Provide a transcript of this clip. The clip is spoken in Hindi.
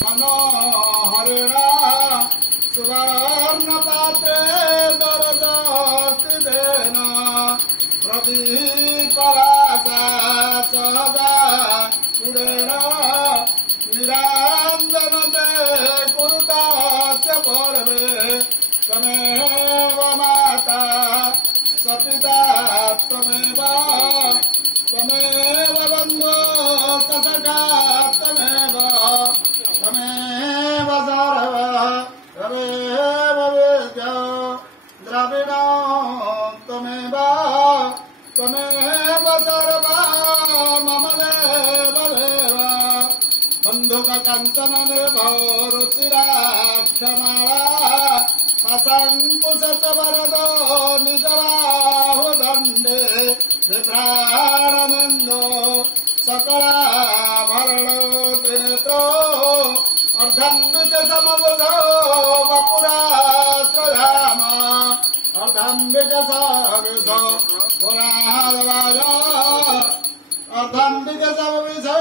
मनोहरेण सुवर्णपात्रे दरजस्थितेन प्रदीपरासा सहजा पुरेण निराञ्जनते कुरुतास्य पर्वे त्वमेव माता स पिता त्वमेव त्वमेव बन्धो स सखा त्वमेव त्वमेव सर्वः त्वमेव वेद्यो द्रविणो त्वमेव त्वमेव सर्वः मम देव देव बन्धुककञ्चन निर्भोरुचिराक्षमाला असङ्कुशच वरदो निजबाहुदण्डे बिभ्राणमिन्दो सकलाभरणो त्रिनेत्रो अर्धम्बिकसमबुधो वपुराश्रधाम अर्धम्बिकसविधो पुरारवाज अर्धम्बिकसमविधो